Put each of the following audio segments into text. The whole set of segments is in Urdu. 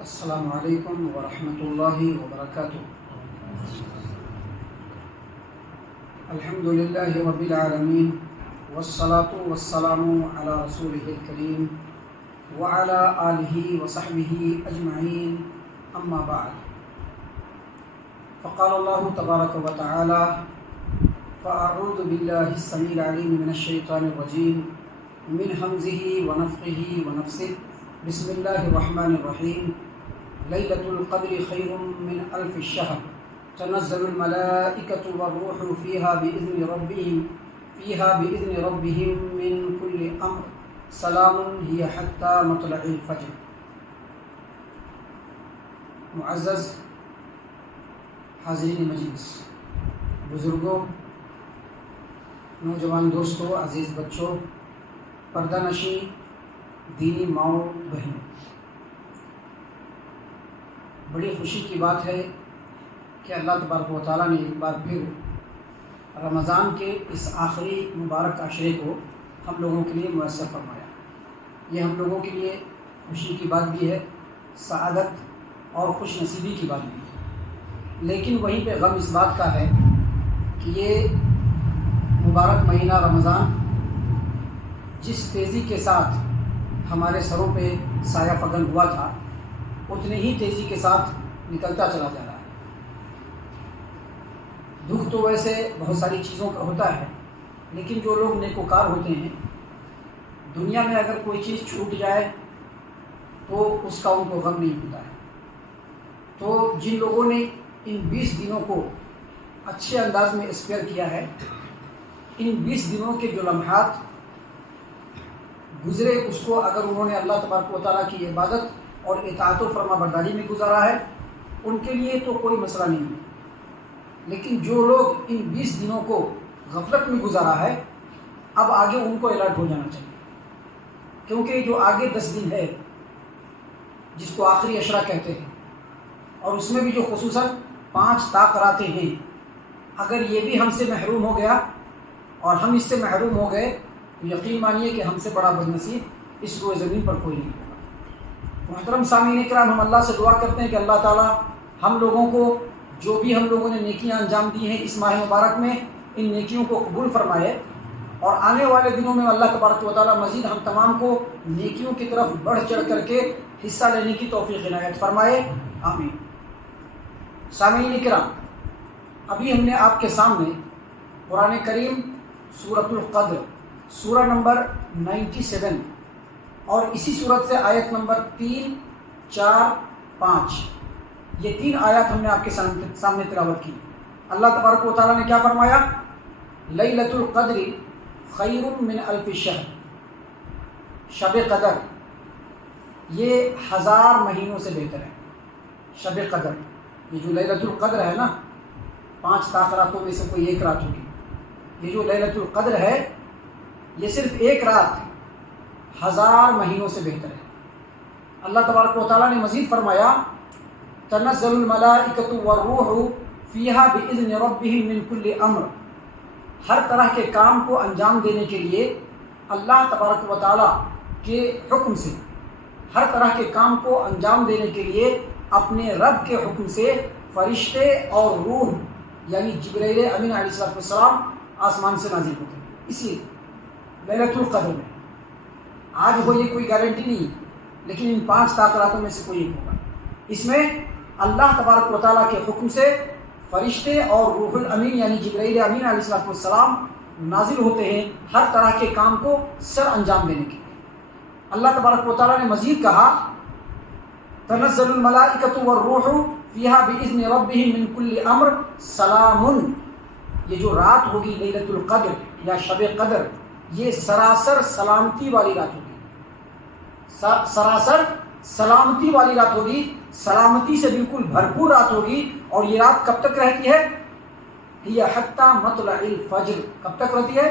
السلام علیکم ورحمۃ اللہ وبرکاتہ۔ الحمد للہ رب العالمین والصلاة والسلام علی رسولہ الکریم وعلی آلہ وصحبہ اجمعین، اما بعد، فقال اللہ تبارک وتعالی: فاعوذ باللہ السمیع العلیم من الشیطان الرجیم من حمزہ ونفخہ ونفثہ، بسم اللہ الرحمن الرحیم۔ لیلۃ القدر خیر من الف الشہر، تنزل الملائکۃ والروح فیہا بإذن ربہم من کل امر، سلام ہی حتی مطلع الفجر۔ معزز حاضرین مجلس، بزرگوں، نوجوان دوستوں، عزیز بچوں، پردہ نشین دینی ماؤں بہنوں، بڑی خوشی کی بات ہے کہ اللہ تبارک و تعالیٰ نے ایک بار پھر رمضان کے اس آخری مبارک عشرے کو ہم لوگوں کے لیے میسر فرمایا۔ یہ ہم لوگوں کے لیے خوشی کی بات بھی ہے، سعادت اور خوش نصیبی کی بات بھی ہے، لیکن وہیں پہ غم اس بات کا ہے کہ یہ مبارک مہینہ رمضان جس تیزی کے ساتھ ہمارے سروں پہ سایہ فگن ہوا تھا، اتنی ہی تیزی کے ساتھ نکلتا چلا جا رہا ہے۔ دکھ تو ویسے بہت ساری چیزوں کا ہوتا ہے، لیکن جو لوگ نیکوکار ہوتے ہیں، دنیا میں اگر کوئی چیز چھوٹ جائے تو اس کا ان کو غم نہیں ہوتا ہے۔ تو جن لوگوں نے ان 20 دنوں کو اچھے انداز میں اسپیئر کیا ہے، ان 20 دنوں کے جو لمحات گزرے اس کو اگر انہوں نے اللہ تبارک و تعالیٰ کی عبادت اور اطاعت و فرما برداری میں گزارا ہے، ان کے لیے تو کوئی مسئلہ نہیں ہے۔ لیکن جو لوگ ان 20 دنوں کو غفلت میں گزارا ہے، اب آگے ان کو الرٹ ہو جانا چاہیے، کیونکہ جو آگے 10 دن ہے جس کو آخری عشرہ کہتے ہیں، اور اس میں بھی جو خصوصاً 5 طاق ہیں، اگر یہ بھی ہم سے محروم ہو گیا اور ہم اس سے محروم ہو گئے تو یقین مانیے کہ ہم سے بڑا بدنصیب اس روئے زمین پر کوئی نہیں ہوگا۔ محترم سامعین کرام، ہم اللہ سے دعا کرتے ہیں کہ اللہ تعالیٰ ہم لوگوں کو جو بھی ہم لوگوں نے نیکیاں انجام دی ہیں اس ماہ مبارک میں، ان نیکیوں کو قبول فرمائے، اور آنے والے دنوں میں اللہ تبارک و تعالیٰ مزید ہم تمام کو نیکیوں کی طرف بڑھ چڑھ کر کے حصہ لینے کی توفیق عنایت فرمائے، آمین۔ سامعین کرام، ابھی ہم نے آپ کے سامنے قرآن کریم سورۃ القدر سورہ نمبر 97 اور اسی صورت سے آیت نمبر 3، 4، 5، یہ 3 آیات ہم نے آپ کے سامنے تلاوت کی۔ اللہ تبارک و تعالیٰ نے کیا فرمایا؟ لیلۃ القدر خیر من الف الشہر، شب قدر یہ 1000 مہینوں سے بہتر ہے۔ شب قدر، یہ جو لیلۃ القدر ہے نا، 5 طاق راتوں میں سے کوئی ایک رات ہوگی، یہ جو لیلۃ القدر ہے یہ صرف ایک رات 1000 مہینوں سے بہتر ہے۔ اللہ تبارک و تعالیٰ نے مزید فرمایا: تنزل الملائکۃ والروح فیہا بإذن ربہم من کل امر، ہر طرح کے کام کو انجام دینے کے لیے اللہ تبارک و تعالیٰ کے حکم سے، ہر طرح کے کام کو انجام دینے کے لیے اپنے رب کے حکم سے فرشتے اور روح یعنی جبرائیل امین علیہ السلام آسمان سے نازل ہوتے ہیں۔ اس لیے لیلۃ القدر میں آج ہو یہ کوئی گارنٹی نہیں، لیکن ان 5 طاق راتوں میں سے کوئی ایک ہوگا۔ اس میں اللہ تبارک و تعالیٰ کے حکم سے فرشتے اور روح الامین یعنی جبرائیل امین علیہ السلام نازل ہوتے ہیں ہر طرح کے کام کو سر انجام دینے کے لیے۔ اللہ تبارک و تعالیٰ نے مزید کہا: تنزل الملائکۃ والروح فیہا بإذن ربہم من کل امر، سلام، یہ جو رات ہوگی لیلۃ القدر یا شب قدر، یہ سراسر سلامتی والی رات ہوگی، سراسر سلامتی والی رات ہوگی، سلامتی سے بالکل بھرپور رات ہوگی۔ اور یہ رات کب تک رہتی ہے؟ ہی حتی مطلع الفجر، کب تک رہتی ہے؟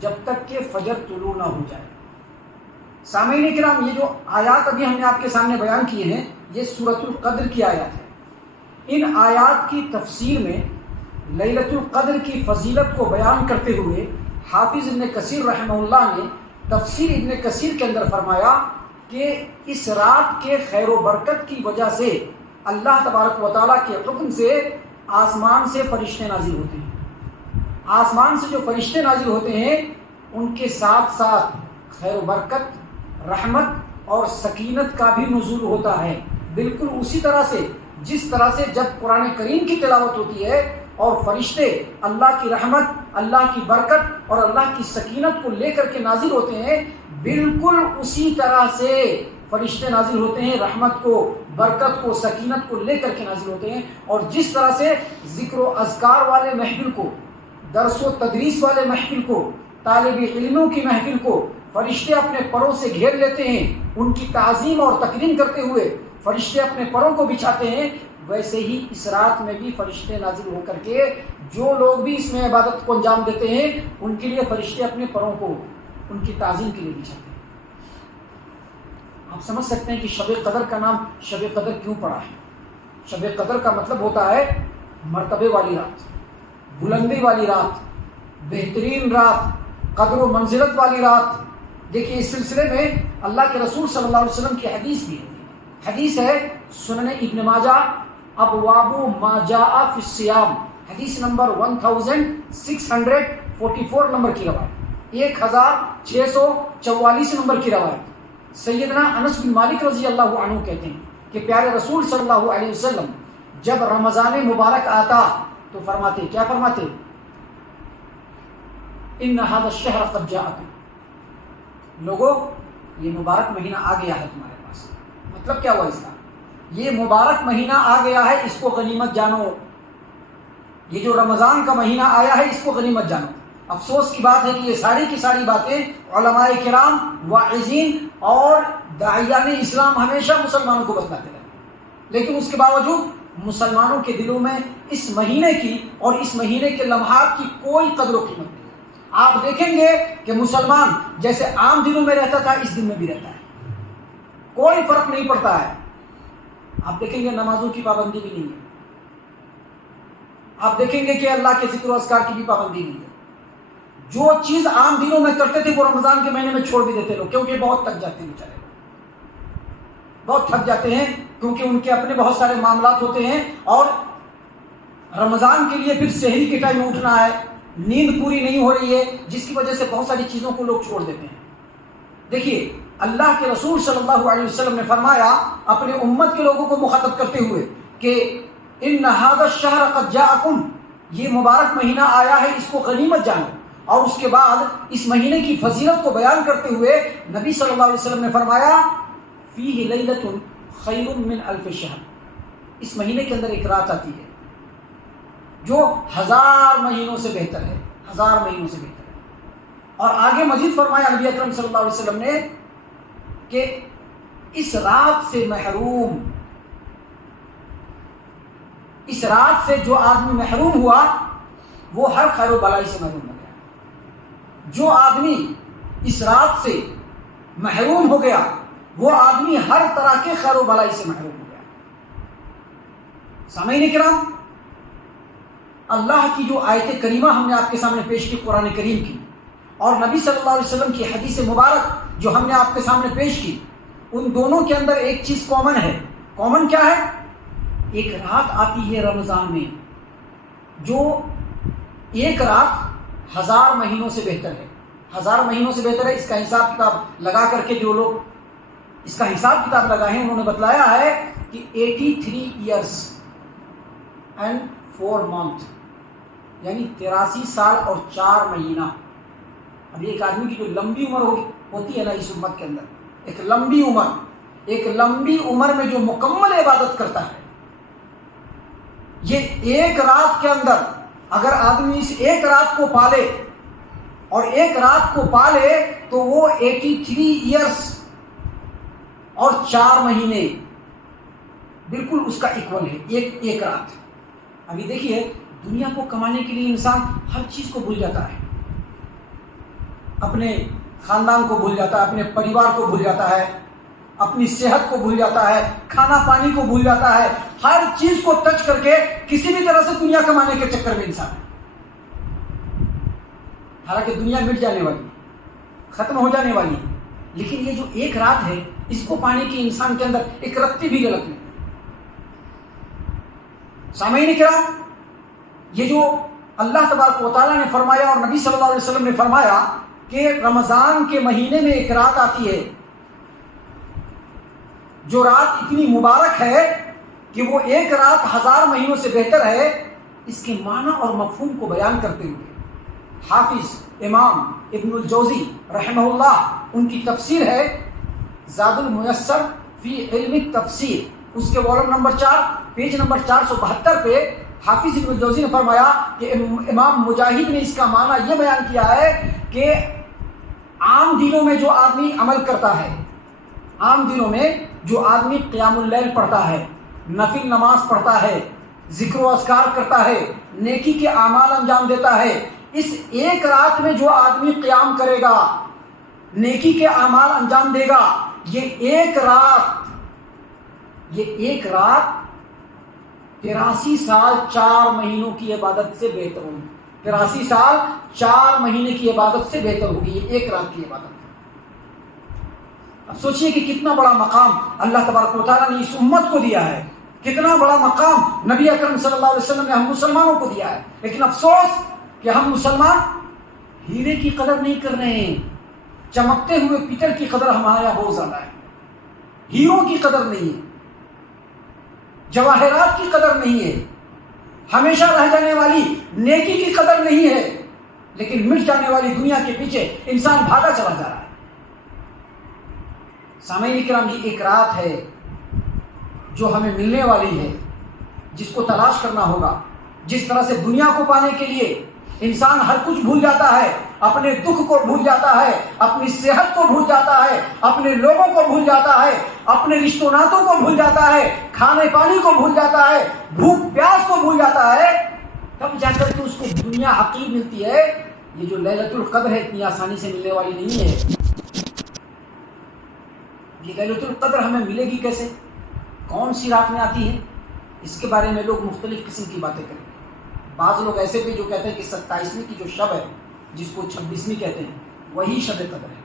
جب تک کہ فجر طلوع نہ ہو جائے۔ سامعین کرام، یہ جو آیات ابھی ہم نے آپ کے سامنے بیان کیے ہیں، یہ سورۃ القدر کی آیات ہیں۔ ان آیات کی تفسیر میں لیلۃ القدر کی فضیلت کو بیان کرتے ہوئے حافظ ابن کثیر رحمہ اللہ نے تفسیر ابن کثیر کے اندر فرمایا کہ اس رات کے خیر و برکت کی وجہ سے اللہ تبارک و تعالیٰ کے حکم سے آسمان سے فرشتے نازل ہوتے ہیں. آسمان سے جو فرشتے نازل ہوتے ہیں ان کے ساتھ ساتھ خیر و برکت، رحمت اور سکینت کا بھی نزول ہوتا ہے. بالکل اسی طرح سے جس طرح سے جب قرآن کریم کی تلاوت ہوتی ہے اور فرشتے اللہ کی رحمت، اللہ کی برکت اور اللہ کی سکینت کو لے کر کے نازل ہوتے ہیں، بالکل اسی طرح سے فرشتے نازل ہوتے ہیں، رحمت کو، برکت کو، سکینت کو لے کر کے نازل ہوتے ہیں. اور جس طرح سے ذکر و اذکار والے محفل کو، درس و تدریس والے محفل کو، طالب علموں کی محفل کو فرشتے اپنے پروں سے گھیر لیتے ہیں، ان کی تعظیم اور تکریم کرتے ہوئے فرشتے اپنے پروں کو بچھاتے ہیں، ویسے ہی اس رات میں بھی فرشتے نازل ہو کر کے جو لوگ بھی اس میں عبادت کو انجام دیتے ہیں ان کے لیے فرشتے اپنے پروں کو ان کی تعظیم کے لیے بچھاتے ہیں. آپ سمجھ سکتے ہیں کہ شب قدر کا نام شب قدر کیوں پڑا ہے. شب قدر کا مطلب ہوتا ہے مرتبے والی رات، بلندی والی رات، بہترین رات، قدر و منزلت والی رات. دیکھیے اس سلسلے میں اللہ کے رسول صلی اللہ علیہ وسلم کی حدیث بھی ہے. حدیث ہے سنن ابن ماجہ ابواب ما جاء فی الصیام، حدیث نمبر 1644 نمبر کی روایت، 1644 نمبر کی روایت. سیدنا انس بن مالک رضی اللہ عنہ کہتے ہیں کہ پیارے رسول صلی اللہ علیہ وسلم جب رمضان مبارک آتا تو فرماتے، کیا فرماتے؟ ان هذا الشهر قد جاءکم، لوگوں یہ مبارک مہینہ آ گیا ہے تمہارے پاس. مطلب کیا ہوا اس کا؟ یہ مبارک مہینہ آ گیا ہے، اس کو غنیمت جانو. یہ جو رمضان کا مہینہ آیا ہے اس کو غنیمت جانو. افسوس کی بات ہے کہ یہ ساری کی ساری باتیں علماء کرام، واعظین اور داعیان اسلام ہمیشہ مسلمانوں کو بتلاتے رہے، لیکن اس کے باوجود مسلمانوں کے دلوں میں اس مہینے کی اور اس مہینے کے لمحات کی کوئی قدر و قیمت نہیں. آپ دیکھیں گے کہ مسلمان جیسے عام دنوں میں رہتا تھا اس دن میں بھی رہتا ہے، کوئی فرق نہیں پڑتا ہے. آپ دیکھیں گے نمازوں کی پابندی بھی نہیں ہے، آپ دیکھیں گے کہ اللہ کے ذکر و اذکار کی بھی پابندی نہیں ہے. جو چیز عام دنوں میں کرتے تھے وہ رمضان کے مہینے میں چھوڑ بھی دیتے لوگ، کیونکہ بہت تھک جاتے ہیں بیچارے، بہت تھک جاتے ہیں کیونکہ ان کے اپنے بہت سارے معاملات ہوتے ہیں. اور رمضان کے لیے پھر سحری کے ٹائم اٹھنا ہے، نیند پوری نہیں ہو رہی ہے، جس کی وجہ سے بہت ساری چیزوں کو لوگ چھوڑ دیتے ہیں. دیکھیے اللہ کے رسول صلی اللہ علیہ وسلم نے فرمایا اپنے امت کے لوگوں کو مخاطب کرتے ہوئے کہ ان هذا الشهر قد جاءکم، یہ مبارک مہینہ آیا ہے، اس کو غنیمت جانو. اور اس کے بعد اس مہینے کی فضیلت کو بیان کرتے ہوئے نبی صلی اللہ علیہ وسلم نے فرمایا فیہ لیلۃ خیر من الف شہر، اس مہینے کے اندر ایک رات آتی ہے جو 1000 مہینوں سے بہتر ہے، 1000 مہینوں سے بہتر ہے. اور آگے مزید فرمایا نبی اکرم صلی اللہ علیہ وسلم نے کہ اس رات سے محروم، اس رات سے جو آدمی محروم ہوا وہ ہر خیر و بلائی سے محروم ہو گیا. جو آدمی اس رات سے محروم ہو گیا وہ آدمی ہر طرح کے خیر و بلائی سے محروم ہو گیا. سامعین کرام، اللہ کی جو آیت کریمہ ہم نے آپ کے سامنے پیش کی قرآن کریم کی، اور نبی صلی اللہ علیہ وسلم کی حدیث مبارک جو ہم نے آپ کے سامنے پیش کی، ان دونوں کے اندر ایک چیز کامن ہے. کامن کیا ہے؟ ایک رات آتی ہے رمضان میں جو ایک رات 1000 مہینوں سے بہتر ہے. 1000 مہینوں سے بہتر ہے. اس کا حساب کتاب لگا کر کے جو لوگ اس کا حساب کتاب لگائے ہیں انہوں نے بتلایا ہے کہ 83 ایئرس اینڈ 4 منتھ، یعنی 83 سال اور 4 مہینہ. اب ایک آدمی کی جو لمبی عمر ہوتی ہے نا اس امت کے اندر، ایک لمبی عمر میں جو مکمل عبادت کرتا ہے، یہ ایک رات کے اندر اگر آدمی اس ایک رات کو پالے اور ایک رات کو پالے تو وہ 83 ایئرس اور 4 مہینے بالکل اس کا ایکول ہے، ایک رات. ابھی دیکھیے دنیا کو کمانے کے لیے انسان ہر چیز کو بھول جاتا ہے، اپنے خاندان کو بھول جاتا ہے، اپنے پریوار کو بھول جاتا ہے، اپنی صحت کو بھول جاتا ہے، کھانا پانی کو بھول جاتا ہے، ہر چیز کو ٹچ کر کے کسی بھی طرح سے دنیا کمانے کے چکر میں انسان ہے. حالانکہ دنیا مٹ جانے والی، ختم ہو جانے والی، لیکن یہ جو ایک رات ہے اس کو پانے کی انسان کے اندر ایک رتی بھی غلط نہیں. سامعین کرام، یہ جو اللہ تبارک و تعالیٰ نے فرمایا اور نبی صلی اللہ علیہ وسلم نے فرمایا کہ رمضان کے مہینے میں ایک رات آتی ہے جو رات اتنی مبارک ہے کہ وہ ایک رات 1000 مہینوں سے بہتر ہے، اس کے معنی اور مفہوم کو بیان کرتے ہوئے حافظ امام ابن الجوزی رحمہ اللہ، ان کی تفسیر ہے زاد المیسر فی علم التفسیر، اس کے والم نمبر 4 پیج نمبر 472 پہ حافظ ابن الجوزی نے فرمایا کہ امام مجاہد نے اس کا معنی یہ بیان کیا ہے کہ عام دنوں میں جو آدمی عمل کرتا ہے، عام دنوں میں جو آدمی قیام اللیل پڑھتا ہے، نفل نماز پڑھتا ہے، ذکر و اذکار کرتا ہے، نیکی کے اعمال انجام دیتا ہے، اس ایک رات میں جو آدمی قیام کرے گا، نیکی کے اعمال انجام دے گا، یہ ایک رات 83 سال 4 مہینوں کی عبادت سے بہتر ہوگی. 83 سال 4 مہینے کی عبادت سے بہتر ہوگی یہ ایک رات کی عبادت. اب سوچئے کہ کتنا بڑا مقام اللہ تبارک و تعالیٰ نے اس امت کو دیا ہے، کتنا بڑا مقام نبی اکرم صلی اللہ علیہ وسلم نے ہم مسلمانوں کو دیا ہے. لیکن افسوس کہ ہم مسلمان ہیرے کی قدر نہیں کر رہے ہیں، چمکتے ہوئے پیتل کی قدر ہمارے یہاں بہت زیادہ ہے، ہیروں کی قدر نہیں ہے، جواہرات کی قدر نہیں ہے، ہمیشہ رہ جانے والی نیکی کی قدر نہیں ہے، لیکن مٹ جانے والی دنیا کے پیچھے انسان بھاگا چلا جا رہا ہے. سامعین کرام، یہ ایک رات ہے جو ہمیں ملنے والی ہے، جس کو تلاش کرنا ہوگا. جس طرح سے دنیا کو پانے کے لیے انسان ہر کچھ بھول جاتا ہے، اپنے دکھ کو بھول جاتا ہے، اپنی صحت کو بھول جاتا ہے، اپنے لوگوں کو بھول جاتا ہے، اپنے رشتوں ناتوں کو بھول جاتا ہے، کھانے پانی کو بھول جاتا ہے، بھوک پیاس کو بھول جاتا ہے، تب جا کر کے اس کو دنیا حقیر ملتی ہے. یہ جو لیلۃ القدر ہے اتنی آسانی سے ملنے والی نہیں ہے. یہ لیلۃ القدر ہمیں ملے گی کیسے، کون سی رات میں آتی ہے، اس کے بارے میں لوگ مختلف قسم کی باتیں کریں گے. بعض لوگ ایسے بھی جو کہتے ہیں کہ 27ویں کی جو شب ہے جس کو 26ویں کہتے ہیں وہی شب قدر ہے.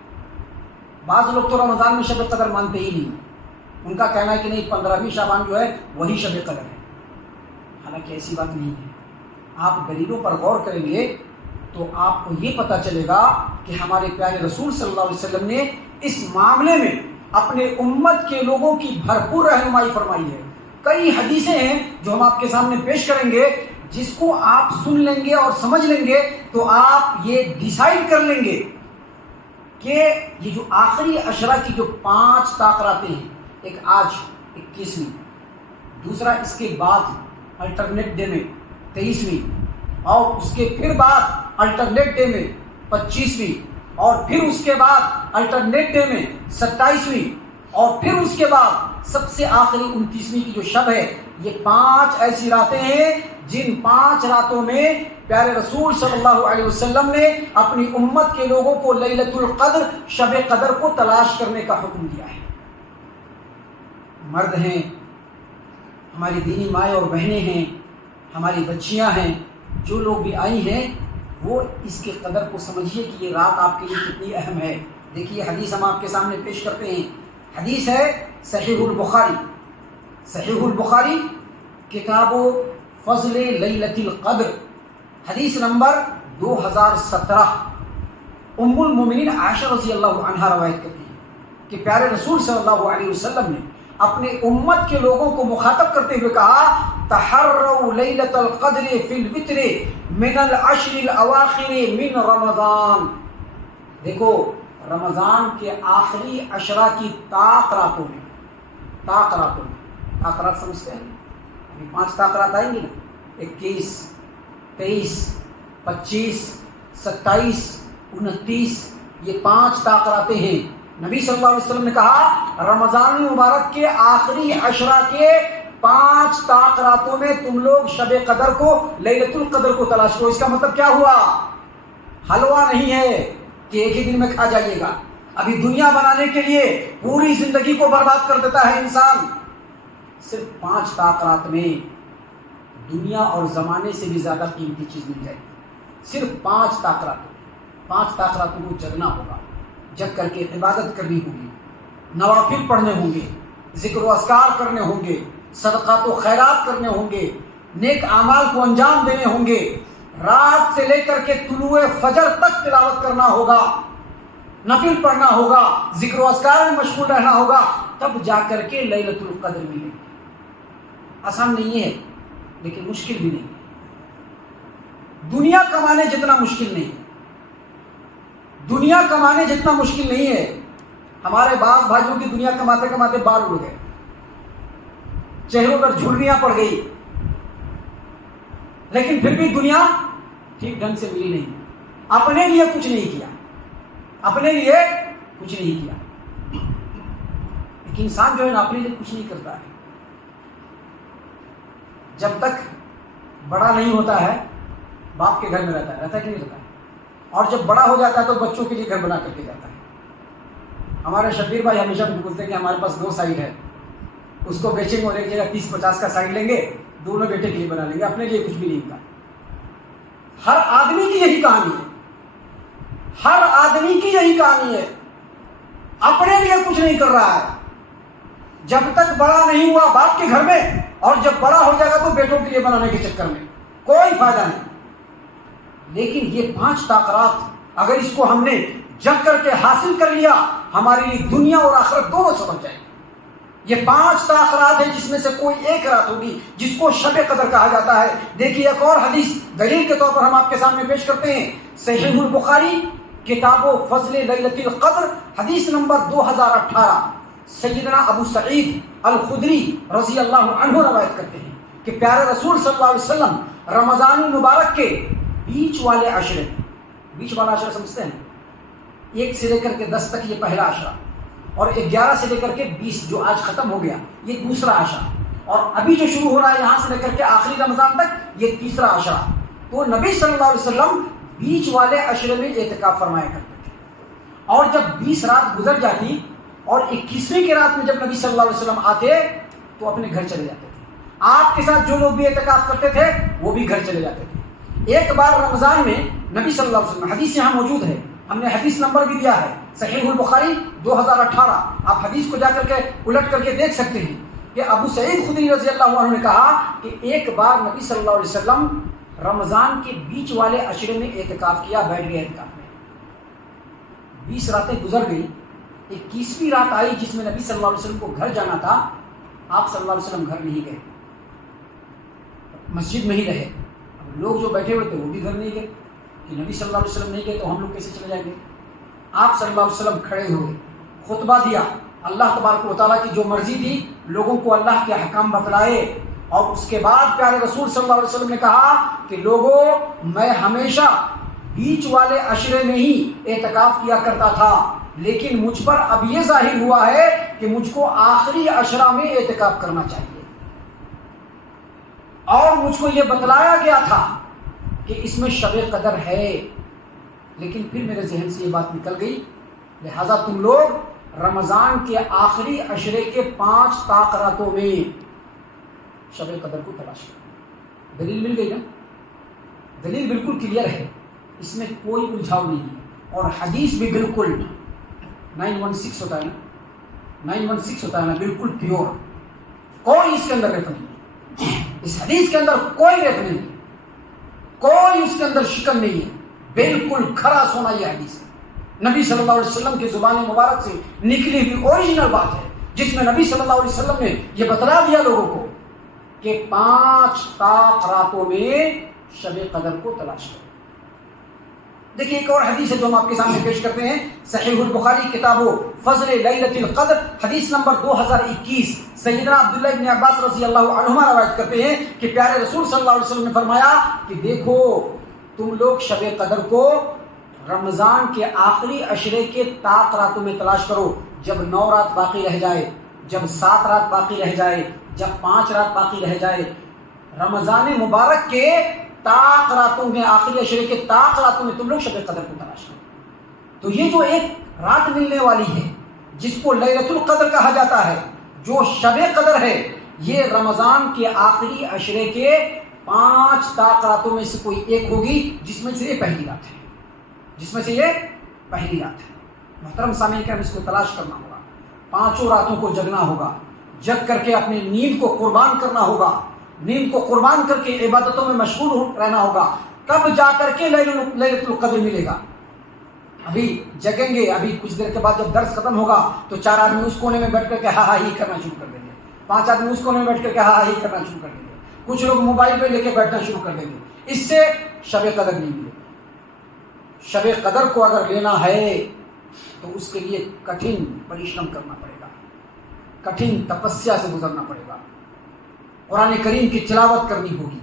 بعض لوگ تو رمضان میں شب قدر مانتے ہی نہیں ہیں، ان کا کہنا ہے کہ نہیں 15ویں شعبان جو ہے وہی شب قدر ہے. حالانکہ ایسی بات نہیں ہے. آپ دلیلوں پر غور کریں گے تو آپ کو یہ پتہ چلے گا کہ ہمارے پیارے رسول صلی اللہ علیہ وسلم نے اس معاملے میں اپنے امت کے لوگوں کی بھرپور رہنمائی فرمائی ہے. کئی حدیثیں ہیں جو ہم آپ کے سامنے پیش کریں گے، جس کو آپ سن لیں گے اور سمجھ لیں گے تو آپ یہ ڈیسائیڈ کر لیں گے کہ یہ جو آخری عشرہ کی جو 5 طاقراتیں ہیں، ایک آج 21ویں، دوسرا اس کے بعد الٹرنیٹ ڈے میں 23ویں، اور اس کے پھر بعد الٹرنیٹ ڈے میں 25ویں، اور پھر اس کے بعد الٹرنیٹ ڈے میں 27ویں، اور پھر اس کے بعد سب سے آخری 29ویں کی جو شب ہے. یہ 5 ایسی راتیں ہیں جن 5 راتوں میں پیارے رسول صلی اللہ علیہ وسلم نے اپنی امت کے لوگوں کو لیلۃ القدر، شب قدر کو تلاش کرنے کا حکم دیا ہے. مرد ہیں، ہماری دینی مائیں اور بہنیں ہیں، ہماری بچیاں ہیں، جو لوگ بھی آئی ہیں وہ اس کے قدر کو سمجھیے کہ یہ رات آپ کے لیے کتنی اہم ہے. دیکھیے حدیث ہم آپ کے سامنے پیش کرتے ہیں. حدیث ہے صحیح البخاری، صحیح البخاری کتاب فضل لیلۃ القدر، حدیث نمبر 2017. ام المومنین عائشہ رضی اللہ عنہا روایت کرتی ہیں کہ پیارے رسول صلی اللہ علیہ وسلم نے اپنے امت کے لوگوں کو مخاطب کرتے ہوئے کہا، تحروا لیلۃ القدر فی الوتر من العشر الاواخر من رمضان. دیکھو رمضان کے آخری عشرہ کی طاق راتوں میں، طاقرات سمجھتے ہیں؟ ابھی 5 طاقرات آئیں گی نا، 21، 23، 25، 27، 29، یہ 5 طاقراتیں ہیں. نبی صلی اللہ علیہ وسلم نے کہا رمضان مبارک کے آخری عشرہ کے 5 طاقراتوں میں تم لوگ شب قدر کو، لیلۃ القدر کو تلاش کرو. اس کا مطلب کیا ہوا؟ حلوہ نہیں ہے کہ ایک ہی دن میں کھا جائیے گا. ابھی دنیا بنانے کے لیے پوری زندگی کو برباد کر دیتا ہے انسان. صرف 5 طاقرات میں دنیا اور زمانے سے بھی زیادہ قیمتی چیز مل جائے گی. صرف 5 طاقرات، 5 طاقراتوں کو جگنا ہوگا. جگ کر کے عبادت کرنی ہوگی، نوافل پڑھنے ہوں گے، ذکر و اذکار کرنے ہوں گے، صدقات و خیرات کرنے ہوں گے، نیک اعمال کو انجام دینے ہوں گے، رات سے لے کر کے طلوع فجر تک تلاوت کرنا ہوگا، نفل پڑھنا ہوگا، ذکر و اذکار میں مشغول رہنا ہوگا، تب جا کر کے لیلۃ القدر ملے۔ آسان نہیں ہے لیکن مشکل بھی نہیں ہے، دنیا کمانے جتنا مشکل نہیں ہے، دنیا کمانے جتنا مشکل نہیں ہے۔ ہمارے بعض بھائیوں کی دنیا کماتے کماتے بال اڑ گئے، چہروں پر جھریاں پڑ گئی، لیکن پھر بھی دنیا ٹھیک ڈھنگ سے ملی نہیں، اپنے لیے کچھ نہیں کیا، اپنے لیے کچھ نہیں کیا۔ ایک انسان جو ہے نا اپنے لیے کچھ نہیں کرتا ہے، جب تک بڑا نہیں ہوتا ہے باپ کے گھر میں رہتا ہے کہ نہیں رہتا ہے، اور جب بڑا ہو جاتا ہے تو بچوں کے لیے گھر بنا کر کے جاتا ہے۔ ہمارے شبیر بھائی ہمیشہ پوچھتے ہیں کہ ہمارے پاس 2 سائٹ ہے، اس کو بیچیں گے اور ایک جگہ 30-50 کا سائٹ لیں گے، دونوں بیٹے کے لیے بنا لیں گے، اپنے لیے کچھ بھی نہیں ہوتا۔ ہر آدمی کی یہی کہانی ہے، ہر آدمی کی یہی کہانی ہے، اپنے لیے کچھ نہیں کر رہا ہے، جب تک بڑا نہیں ہوا باپ کے گھر میں، اور جب بڑا ہو جائے گا تو بیٹوں کے لیے بنانے کے چکر میں کوئی فائدہ نہیں۔ لیکن یہ 5 طاقات اگر اس کو ہم نے جگ کر کے حاصل کر لیا، ہمارے لیے دنیا اور آخرت دونوں سمجھ جائے گی۔ یہ 5 طاقات ہیں جس میں سے کوئی ایک رات ہوگی جس کو شب قدر کہا جاتا ہے۔ دیکھیے ایک اور حدیث دلیل کے طور پر ہم آپ کے سامنے پیش کرتے ہیں، صحیح البخاری کتاب و فضل لیلۃ القدر حدیث نمبر 2018، سیدنا ابو سعید الخدری رضی اللہ عنہ روایت کرتے ہیں کہ پیارے رسول صلی اللہ علیہ وسلم رمضان المبارک کے بیچ والے عشرے میں، بیچ والا عشرہ سمجھتے ہیں، 1 سے لے کر کے 10 تک یہ پہلا عشرہ، اور 11 سے لے کر کے 20 جو آج ختم ہو گیا یہ دوسرا عشرہ، اور ابھی جو شروع ہو رہا ہے یہاں سے لے کر کے آخری رمضان تک یہ تیسرا عشرہ۔ تو نبی صلی اللہ علیہ وسلم بیچ والے عشرے میں اعتکاف فرمایا کرتے تھے، اور جب 20 رات گزر جاتی اور 21ویں کی رات میں جب نبی صلی اللہ علیہ وسلم آتے تو اپنے گھر چلے جاتے تھے۔ آپ کے ساتھ جو لوگ بھی اعتکاف کرتے تھے وہ بھی گھر چلے جاتے تھے۔ ایک بار رمضان میں نبی صلی اللہ علیہ وسلم، حدیث یہاں موجود ہے، ہم نے حدیث نمبر بھی دیا ہے، صحیح البخاری 2018، آپ حدیث کو جا کر کے الٹ کر کے دیکھ سکتے ہیں کہ ابو سعید خدری رضی اللہ عنہ نے کہا کہ ایک بار نبی صلی اللہ علیہ وسلم رمضان کے بیچ والے عشرے میں اعتکاف کیا، بیٹھ گئے اعتکاف میں، 20 راتیں گزر گئی، 21ویں رات آئی جس میں نبی صلی اللہ علیہ وسلم کو گھر جانا تھا، آپ صلی اللہ علیہ وسلم گھر نہیں گئے، مسجد میں ہی رہے۔ اب لوگ جو بیٹھے ہوئے تھے وہ بھی گھر نہیں گئے کہ نبی صلی اللہ علیہ وسلم نہیں گئے تو ہم لوگ کیسے چلے جائیں گے۔ آپ صلی اللہ علیہ وسلم کھڑے ہوئے، خطبہ دیا، اللہ تبارک و تعالیٰ کی جو مرضی تھی لوگوں کو اللہ کے احکام بتلائے، اور اس کے بعد پیارے رسول صلی اللہ علیہ وسلم نے کہا کہ لوگوں میں ہمیشہ بیچ والے عشرے میں ہی اعتکاف کیا کرتا تھا، لیکن مجھ پر اب یہ ظاہر ہوا ہے کہ مجھ کو آخری عشرہ میں اعتکاف کرنا چاہیے، اور مجھ کو یہ بتلایا گیا تھا کہ اس میں شب قدر ہے، لیکن پھر میرے ذہن سے یہ بات نکل گئی، لہذا تم لوگ رمضان کے آخری عشرے کے 5 طاق راتوں میں شب قدر کو تلاش کرو۔ دلیل مل گئی نا؟ دلیل بالکل کلیئر ہے، اس میں کوئی الجھاؤ نہیں ہے، اور حدیث بھی بالکل 916 ہوتا ہے نا، 916 ہوتا ہے نا، بالکل پیور، کوئی اس کے اندر ریف نہیں ہے، اس حدیث کے اندر کوئی ریف نہیں ہے، کوئی اس کے اندر شکن نہیں ہے، بالکل کھرا سونا یہ حدیث ہے، نبی صلی اللہ علیہ وسلم کی زبان مبارک سے نکلی ہوئی اوریجنل بات ہے، جس میں نبی صلی اللہ علیہ وسلم نے یہ بتلا دیا لوگوں کو کہ 5 طاق راتوں میں شب قدر کو تلاش کرو۔ دیکھیے ایک اور حدیث ہے جو ہم آپ کے سامنے پیش کرتے ہیں، صحیح البخاری کتاب و فضل لیلۃ القدر حدیث نمبر 2021، سیدنا عبداللہ ابن عباس رضی اللہ عنہما روایت کرتے ہیں کہ پیارے رسول صلی اللہ علیہ وسلم نے فرمایا کہ دیکھو تم لوگ شب قدر کو رمضان کے آخری عشرے کے طاق راتوں میں تلاش کرو، جب 9 رات باقی رہ جائے، جب 7 رات باقی رہ جائے، جب 5 رات باقی رہ جائے، رمضان مبارک کے طاق راتوں میں، آخری عشرے کے طاق راتوں میں تم لوگ شب قدر کو تلاش کرو۔ تو یہ جو ایک رات ملنے والی ہے جس کو لیلۃ القدر کہا جاتا ہے، جو شب قدر ہے، یہ رمضان کے آخری عشرے کے 5 طاق راتوں میں سے کوئی ایک ہوگی، جس میں سے یہ پہلی رات ہے، جس میں سے یہ پہلی رات ہے۔ محترم سامعین کرام، اس کو تلاش کرنا ہوگا، 5 راتوں کو جگنا ہوگا، جگ کر کے اپنی نیند کو قربان کرنا ہوگا، نیند کو قربان کر کے عبادتوں میں مشغول رہنا ہوگا، تب جا کر کے لیلۃ القدر ملے گا۔ ابھی جگیں گے، ابھی کچھ دیر کے بعد جب درس ختم ہوگا تو 4 آدمی اس کونے میں بیٹھ کر کے ہاں ہی کرنا شروع کر دیں گے، 5 آدمی اس کونے میں بیٹھ کر کے ہاں ہی کرنا شروع کر دیں گے، کچھ لوگ موبائل پہ لے کے بیٹھنا شروع کر دیں گے۔ اس سے شب قدر نہیں ملے گی۔ شب قدر کو اگر لینا ہے تو اس کے لیے کٹھن پریشرم کرنا پڑے گا، کٹھن تپسیا سے گزرنا پڑے گا، قرآن کریم کی تلاوت کرنی ہوگی،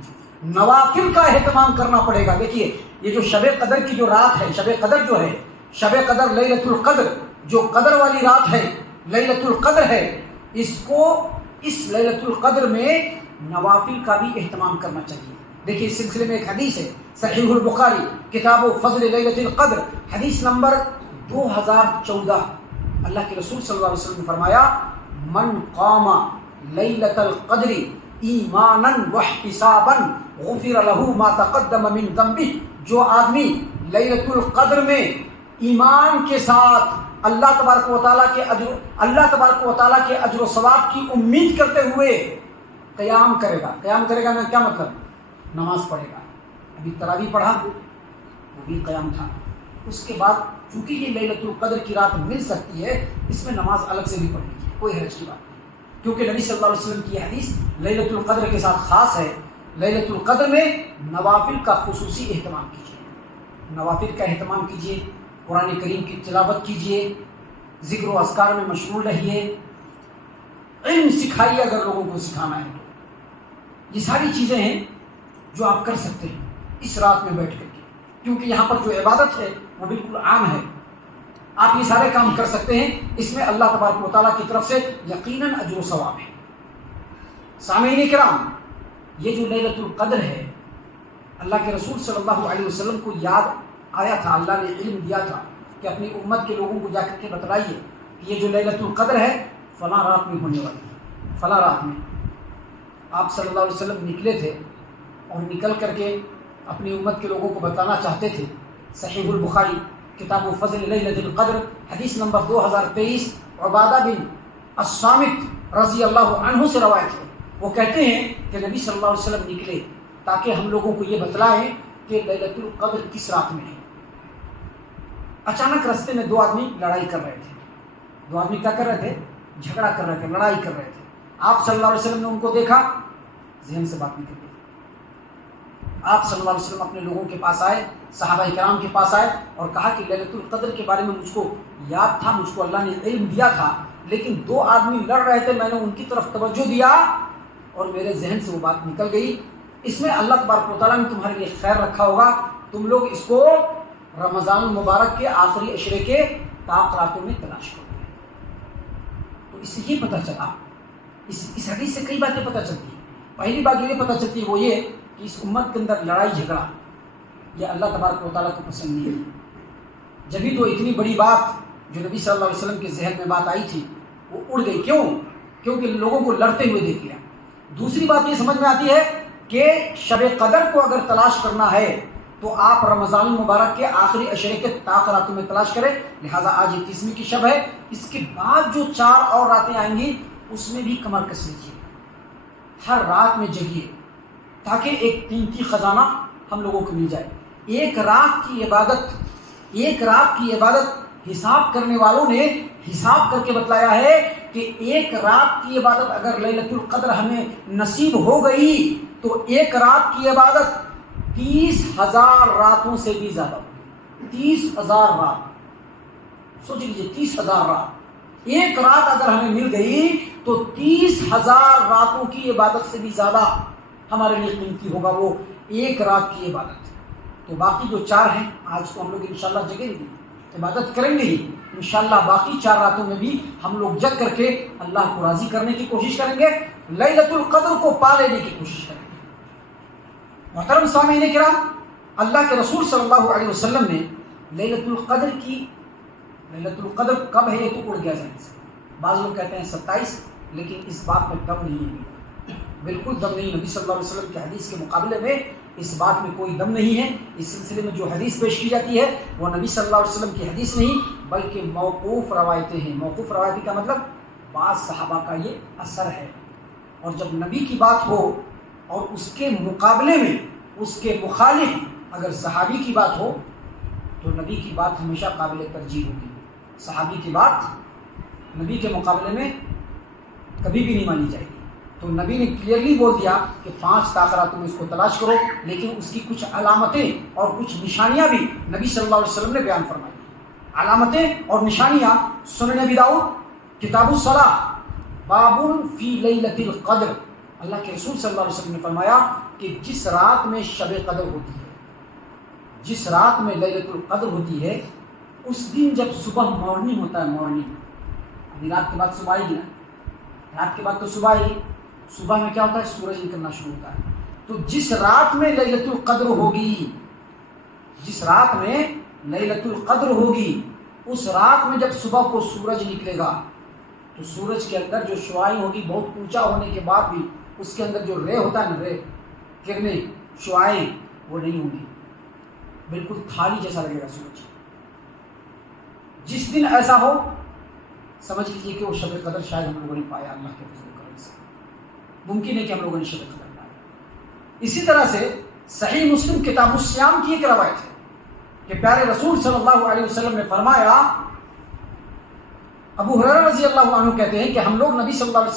نوافل کا اہتمام کرنا پڑے گا۔ دیکھیے یہ جو شب قدر کی جو رات ہے، شب قدر جو ہے، شب قدر لیلۃ القدر جو قدر والی رات ہے، لیلۃ القدر ہے، اس لیلۃ القدر میں نوافل کا بھی اہتمام کرنا چاہیے۔ دیکھیے اس سلسلے میں ایک حدیث ہے، صحیح البخاری کتاب فضل لیلۃ القدر، حدیث نمبر 2014۔ اللہ کے رسول صلی اللہ علیہ وسلم نے فرمایا، من قام لیلۃ القدر ایمانا واحتسابا غفر له ما تقدم من ذنبه، جو آدمی لیلۃ القدر میں ایمان کے ساتھ اللہ تبارک و تعالیٰ کے اجر و ثواب کی امید کرتے ہوئے قیام کرے گا۔ قیام کرے گا میں کیا مطلب؟ نماز پڑھے گا۔ ابھی تراویح پڑھا، وہ بھی قیام تھا۔ اس کے بعد چونکہ یہ لیلۃ القدر کی رات مل سکتی ہے، اس میں نماز الگ سے بھی پڑھ لیجیے، کوئی حرج کی بات نہیں، کیونکہ نبی صلی اللہ علیہ وسلم کی حدیث لیلۃ القدر کے ساتھ خاص ہے۔ لیلۃ القدر میں نوافل کا خصوصی اہتمام کیجیے، نوافل کا اہتمام کیجیے، قرآن کریم کی تلاوت کیجیے، ذکر و اذکار میں مشغول رہیے، علم سکھائیے اگر لوگوں کو سکھانا ہے تو۔ یہ ساری چیزیں ہیں جو آپ کر سکتے ہیں اس رات میں بیٹھ کر کے، کیونکہ یہاں پر جو عبادت ہے وہ بالکل عام ہے، آپ یہ سارے کام کر سکتے ہیں، اس میں اللہ تبارک و تعالیٰ کی طرف سے یقیناً اجر و ثواب ہے۔ سامعین کرام، یہ جو لیلۃ القدر ہے، اللہ کے رسول صلی اللہ علیہ وسلم کو یاد آیا تھا، اللہ نے علم دیا تھا کہ اپنی امت کے لوگوں کو جا کر کے بتلائیے کہ یہ جو لیلۃ القدر ہے فلاں رات میں ہونے والی ہے، فلاں رات میں۔ آپ صلی اللہ علیہ وسلم نکلے تھے اور نکل کر کے اپنی امت کے لوگوں کو بتانا چاہتے تھے۔ صحیح البخاری کتاب فضل لیلۃ القدر حدیث نمبر 2023، عبادہ بن الصامت رضی اللہ عنہ سے روایت ہے۔ وہ کہتے ہیں کہ نبی صلی اللہ علیہ وسلم نکلے تاکہ ہم لوگوں کو یہ بتلائیں کہ لیلۃ القدر کس رات میں ہے۔ اچانک رستے میں 2 آدمی لڑائی کر رہے تھے، 2 آدمی کیا کر رہے تھے؟ جھگڑا کر رہے تھے، لڑائی کر رہے تھے۔ آپ صلی اللہ علیہ وسلم نے ان کو دیکھا، ذہن سے بات نکل گئی۔ آپ صلی اللہ علیہ وسلم اپنے لوگوں کے پاس آئے، صحابہ کرام کے پاس آئے اور کہا کہ لیلۃ القدر کے بارے میں مجھ کو یاد تھا، مجھ کو اللہ نے علم دیا تھا، لیکن 2 آدمی لڑ رہے تھے، میں نے ان کی طرف توجہ دیا اور میرے ذہن سے وہ بات نکل گئی۔ اس میں اللہ تبارک و تعالیٰ نے تمہارے لیے خیر رکھا ہوگا، تم لوگ اس کو رمضان المبارک کے آخری عشرے کے طاق راتوں میں تلاش کرو۔ تو اس سے یہ پتہ چلا، اس حدیث سے کئی باتیں پتہ چلتی ہیں۔ پہلی بات جو یہ پتہ چلتی ہے وہ یہ کہ اس امت کے اندر لڑائی جھگڑا یہ اللہ تبارک و تعالیٰ کو پسند نہیں ہے۔ جبھی تو اتنی بڑی بات جو نبی صلی اللہ علیہ وسلم کے ذہن میں بات آئی تھی وہ اڑ گئی۔ کیونکہ لوگوں کو لڑتے ہوئے دیکھ لیا۔ دوسری بات یہ سمجھ میں آتی ہے کہ شب قدر کو اگر تلاش کرنا ہے تو آپ رمضان المبارک کے آخری عشرے کے طاق راتوں میں تلاش کریں، لہٰذا آج 21ویں کی شب ہے، اس کے بعد جو 4 اور راتیں آئیں گی اس میں بھی کمر کس لیجیے، ہر رات میں جگیے تاکہ ایک قیمتی خزانہ ہم لوگوں کو مل جائے۔ ایک رات کی عبادت حساب کرنے والوں نے حساب کر کے بتلایا ہے کہ ایک رات کی عبادت اگر لیلۃ القدر ہمیں نصیب ہو گئی تو ایک رات کی عبادت 30,000 راتوں سے بھی زیادہ ہوگی۔ 30,000 رات، سوچ لیجیے 30,000 رات، ایک رات اگر ہمیں مل گئی تو 30,000 راتوں کی عبادت سے بھی زیادہ ہمارے لیے قیمتی ہوگا وہ ایک رات کی عبادت۔ تو باقی جو 4 ہیں، آج تو ہم لوگ انشاءاللہ جگیں گے، عبادت کریں گے ہی، انشاءاللہ باقی 4 راتوں میں بھی ہم لوگ جگ کر کے اللہ کو راضی کرنے کی کوشش کریں گے، لیلۃ القدر کو پا لینے کی کوشش کریں گے۔ محترم سامعین کرام، اللہ کے رسول صلی اللہ علیہ وسلم نے لیلۃ القدر کب ہے یہ تو اڑ گیا ذہن سے۔ بعض لوگ کہتے ہیں 27، لیکن اس بات میں دم نہیں ہے، بالکل دم نہیں۔ نبی صلی اللہ علیہ وسلم کی حدیث کے مقابلے میں اس بات میں کوئی دم نہیں ہے۔ اس سلسلے میں جو حدیث پیش کی جاتی ہے وہ نبی صلی اللہ علیہ وسلم کی حدیث نہیں بلکہ موقوف روایتیں ہیں۔ موقوف روایتیں کا مطلب بعض صحابہ کا یہ اثر ہے، اور جب نبی کی بات ہو اور اس کے مقابلے میں اس کے مخالف اگر صحابی کی بات ہو تو نبی کی بات ہمیشہ قابل ترجیح ہوگی۔ صحابی کی بات نبی کے مقابلے میں کبھی بھی نہیں مانی جائے گی۔ تو نبی نے کلیئرلی بول دیا کہ 5 طاقرات تم اس کو تلاش کرو، لیکن اس کی کچھ علامتیں اور کچھ نشانیاں بھی نبی صلی اللہ علیہ وسلم نے بیان فرمائی۔ علامتیں اور نشانیاں سنن ابی داؤد کتاب الصلاۃ باب فی لیلۃ القدر، اللہ کے رسول صلی اللہ علیہ وسلم نے فرمایا کہ جس رات میں شب قدر ہوتی ہے، جس رات میں لیلۃ القدر ہوتی ہے، اس دن جب صبح مارننگ ہوتا ہے، مارننگ، ابھی رات کے بعد صبح آئے گی نا، رات کے بعد تو صبح آئے گی، صبح میں کیا ہوتا ہے؟ سورج نکلنا شروع ہوتا ہے۔ تو جس رات میں لیلۃ القدر ہوگی، جس رات میں لیلۃ القدر ہوگی، اس رات میں جب صبح کو سورج نکلے گا تو سورج کے اندر جو شعاعیں ہوگی، بہت اونچا ہونے کے بعد بھی اس کے اندر جو رے ہوتا ہے نا، رے، کرنیں، شعاعیں، وہ نہیں ہوں گی، بالکل تھالی جیسا لگے گا سورج۔ جس دن ایسا ہو سمجھ لیجیے کہ وہ شب قدر شاید ہم لوگوں نے پایا، اللہ کے فضل و کرم سے ممکن ہے کہ ہم لوگوں نے شب قدر پایا۔ اسی طرح سے صحیح مسلم کتاب الصیام کی ایک روایت ہے کہ پیارے رسول صلی اللہ علیہ وسلم نے فرمایا، ابو ہریرہ رضی اللہ عنہ کہتے ہیں کہ ہم لوگ نبی صلی اللہ علیہ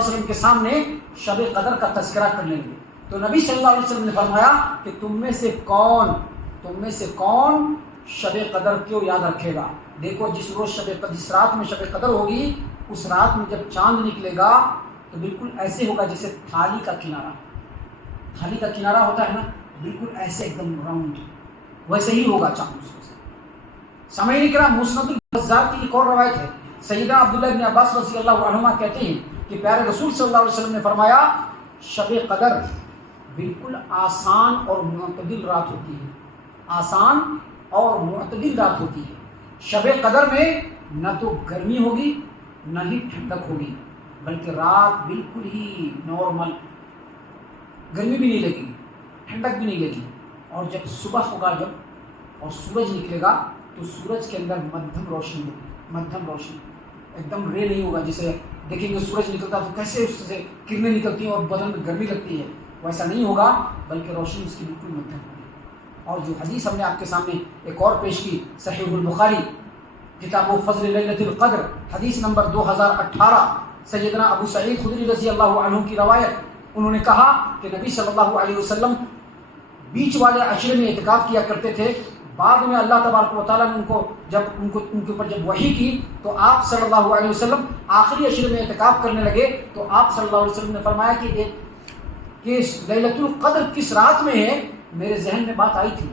وسلم کے سامنے شب قدر کا تذکرہ کرنے لگے، تو نبی صلی اللہ علیہ وسلم نے فرمایا کہ تم میں سے کون شب قدر کیوں یاد رکھے گا؟ دیکھو جس رات میں شب قدر ہوگی، اس رات میں جب چاند نکلے گا تو بالکل ایسے ہوگا جیسے تھالی کا کنارہ ہوتا ہے نا، بالکل ایسے ایک دم راؤنڈ، ویسے ہی ہوگا چاند اس سے۔ سامعین کرام، مسند البزار کی ایک اور روایت ہے، سیدنا عبداللہ بن عباس رضی اللہ عنہما کہتے ہیں کہ پیارے رسول صلی اللہ علیہ وسلم نے فرمایا، شب قدر بالکل آسان اور معتدل رات ہوتی ہے، آسان اور معتدل رات ہوتی ہے۔ شب قدر میں نہ تو گرمی ہوگی نہ ہی ٹھنڈک ہوگی، بلکہ رات بالکل ہی نارمل، گرمی بھی نہیں لگے گی، ٹھنڈک بھی نہیں لگے گی، اور جب صبح ہوگا اور سورج نکلے گا تو سورج کے اندر مدھم روشنی ہوگی، مدھم روشنی، ایک دم رے نہیں ہوگا، جسے دیکھیں گے سورج نکلتا تو کیسے اس سے کرنیں نکلتی ہیں اور بدن میں گرمی لگتی ہے، ویسا نہیں ہوگا، بلکہ روشنی اس کی بالکل مدھم ہوگی۔ اور جو حدیث ہم نے آپ کے سامنے ایک اور پیش کی، صحیح البخاری کتاب فضل لیلۃ القدر حدیث نمبر 2018، سیدنا ابو سعید خدری رضی اللہ عنہ کی روایت، انہوں نے کہا کہ نبی صلی اللہ علیہ وسلم بیچ والے عشرے میں اعتکاف کیا کرتے تھے، بعد میں اللہ تبارک و تعالیٰ نے ان کے اوپر جب وحی کی تو آپ صلی اللہ علیہ وسلم آخری عشرے میں اعتکاف کرنے لگے، تو آپ صلی اللہ علیہ وسلم نے فرمایا کہ لیلۃ القدر کس رات میں ہے؟ میرے ذہن میں بات آئی تھی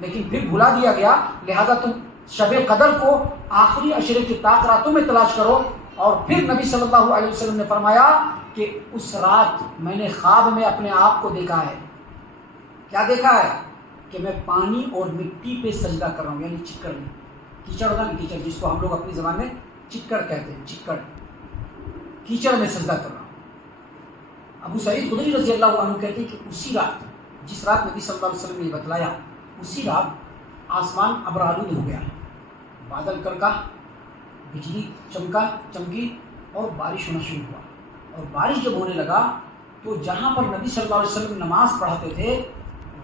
لیکن پھر بھلا دیا گیا، لہذا تم شب قدر کو آخری عشرے کی راتوں میں تلاش کرو۔ اور پھر نبی صلی اللہ علیہ وسلم نے فرمایا کہ اس رات میں نے خواب میں اپنے آپ کو دیکھا ہے۔ کیا دیکھا ہے؟ کہ میں پانی اور مٹی پہ سجدہ کر رہا ہوں، یعنی چکڑ میں، کیچڑ ہوتا نا، کیچڑ جس کو ہم لوگ اپنی زبان میں چکڑ کہتے ہیں، چکڑ، کیچڑ میں سجدہ کر رہا ہوں۔ ابو سعید خدری رضی اللہ عنہ کہتے ہیں کہ اسی رات، جس رات نبی صلی اللہ علیہ وسلم نے بتلایا، اسی رات آسمان ابرآلود ہو گیا، بادل کڑکا، بجلی چمکی اور بارش ہونا شروع ہوا، اور بارش جب ہونے لگا تو جہاں پر نبی صلی اللہ علیہ وسلم نماز پڑھاتے تھے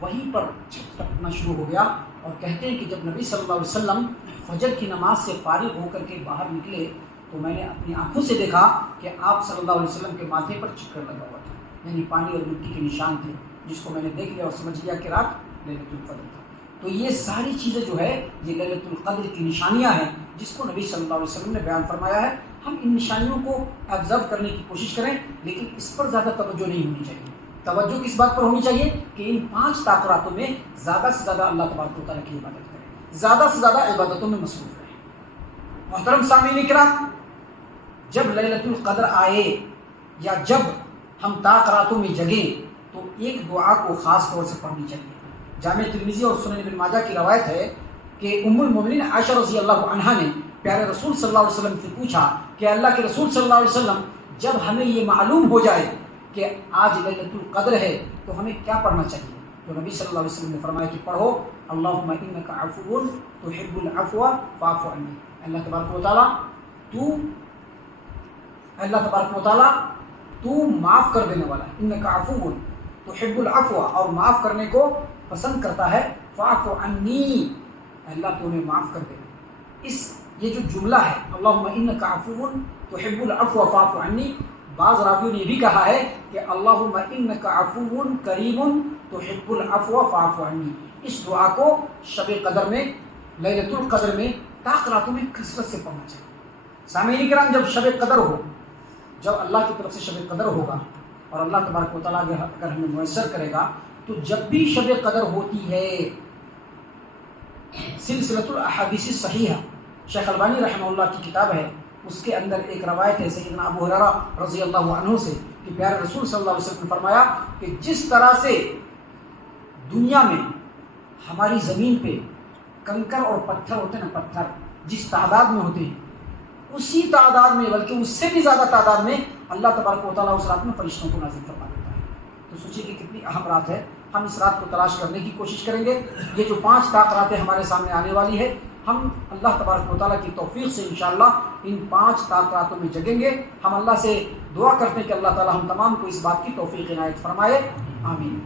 وہیں پر چھت ٹپکنا شروع ہو گیا۔ اور کہتے ہیں کہ جب نبی صلی اللہ علیہ وسلم فجر کی نماز سے فارغ ہو کر کے باہر نکلے تو میں نے اپنی آنکھوں سے دیکھا کہ آپ صلی اللہ علیہ وسلم کے ماتھے پر چکر لگا ہوا تھا، یعنی پانی اور مٹی کے نشان تھے، جس کو میں نے دیکھ لیا اور سمجھ لیا کہ رات لیلۃ القدر تھا۔ تو یہ ساری چیزیں جو ہے یہ لیلۃ القدر کی نشانیاں ہیں جس کو نبی صلی اللہ علیہ وسلم نے بیان فرمایا ہے۔ ہم ان نشانیوں کو آبزرو کرنے کی کوشش کریں، لیکن اس پر زیادہ توجہ نہیں ہونی چاہیے۔ توجہ کس بات پر ہونی چاہیے کہ ان 5 طاقراتوں میں زیادہ سے زیادہ اللہ تبارک و تعالیٰ کی عبادت کریں، زیادہ سے زیادہ عبادتوں میں مصروف رہیں۔ محترم سامعین کرام، جب لیلۃ القدر آئے یا جب ہم طاقراتوں میں جگیں تو ایک دعا کو خاص طور سے پڑھنی چاہیے۔ جامع ترمذی اور سنن ابن ماجہ کی روایت ہے کہ ام المؤمنین عائشہ رضی اللہ عنہا نے پیارے رسول صلی اللہ علیہ وسلم سے پوچھا کہ اللہ کے رسول صلی اللہ علیہ وسلم، جب ہمیں یہ معلوم ہو جائے کہ آج لیلۃ القدر ہے تو ہمیں کیا پڑھنا چاہیے؟ تو نبی صلی اللہ علیہ وسلم نے فرمایا کہ پڑھو اللہم انک عفو تحب العفو فاعف عنی، اللہ تبارک و تعالیٰ تو معاف کر دینے والا ہے، انک عفو تحب العفو، اور معاف کرنے کو پسند کرتا ہے، فاعف عنی، اللہ تو انہیں معاف کر دے۔ یہ جو جملہ ہے اللہم انک عفو تحب العفو فاعف عنی، بعض راویوں نے یہ بھی کہا ہے کہ اللہم انک عفو کریم تحب العفو فاعف عنی، اس دعا کو شب قدر میں، لیلۃ القدر میں، طاق راتوں میں کثرت سے پڑھنا چاہیے۔ سامعین کرام، جب شب قدر ہو، جب اللہ کی طرف سے شب قدر ہوگا اور اللہ تبارک و تعالیٰ اگر ہمیں میسر کرے گا، تو جب بھی شب قدر ہوتی ہے، سلسلۃ الاحادیث الصحیحہ شیخ البانی رحمہ اللہ کی کتاب ہے، اس کے اندر ایک روایت ہے سیدنا ابو ہریرہ رضی اللہ عنہ سے کہ پیارے رسول صلی اللہ علیہ وسلم نے فرمایا کہ جس طرح سے دنیا میں ہماری زمین پہ کنکر اور پتھر ہوتے ہیں نا، پتھر جس تعداد میں ہوتے ہیں، اسی تعداد میں بلکہ اس سے بھی زیادہ تعداد میں اللہ تبارک و تعالیٰ اس رات میں فرشتوں کو نازل فرما دیتا ہے۔ تو سوچیے کہ کتنی اہم رات ہے، ہم اس رات کو تلاش کرنے کی کوشش کریں گے۔ یہ جو 5 طاق راتیں ہمارے سامنے آنے والی ہے، ہم اللہ تبارک و تعالیٰ کی توفیق سے انشاءاللہ ان 5 طاق راتوں میں جگیں گے۔ ہم اللہ سے دعا کرتے ہیں کہ اللہ تعالیٰ ہم تمام کو اس بات کی توفیق عنایت فرمائے، آمین۔